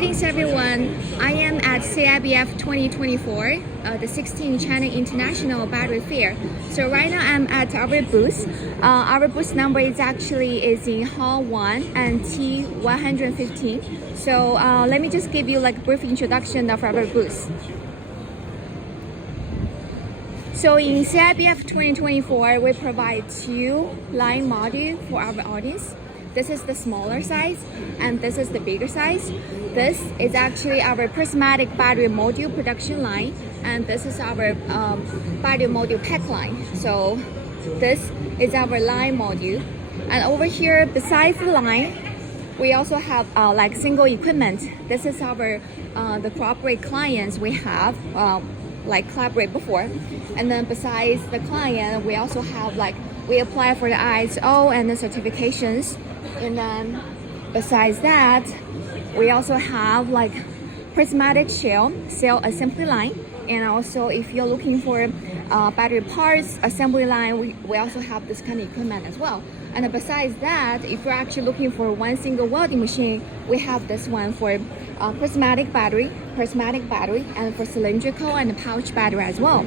Greetings everyone, I am at CIBF 2024, the 16th China International Battery Fair. So right now I'm at our booth. Our booth number is in Hall 1 and T115. So let me just give you like a brief introduction of our booth. So in CIBF 2024, we provide two line modules for our audience. This is the smaller size and this is the bigger size. This is actually our prismatic battery module production line, and this is our battery module pack line. So this is our line module, and over here besides the line, we also have like single equipment. This is our the corporate clients we have like collaborate before, and then besides the client, we also have like we apply for the ISO and the certifications. And then besides that, we also have like prismatic cell assembly line. And also if you're looking for battery parts assembly line, we also have this kind of equipment as well. And besides that, if you're actually looking for one single welding machine, we have this one for prismatic battery, and for cylindrical and pouch battery as well.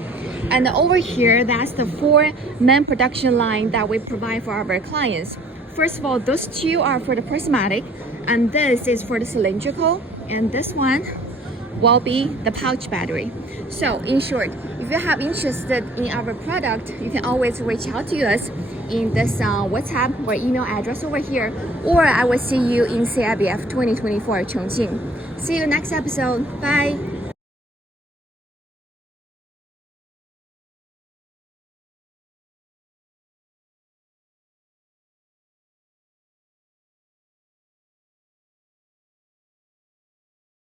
And over here, that's the four main production line that we provide for our clients. First of all, those two are for the prismatic, and this is for the cylindrical, and this one will be the pouch battery. So in short, if you have interested in our product, you can always reach out to us in this WhatsApp or email address over here, or I will see you in CIBF 2024 Chongqing. See you next episode. Bye.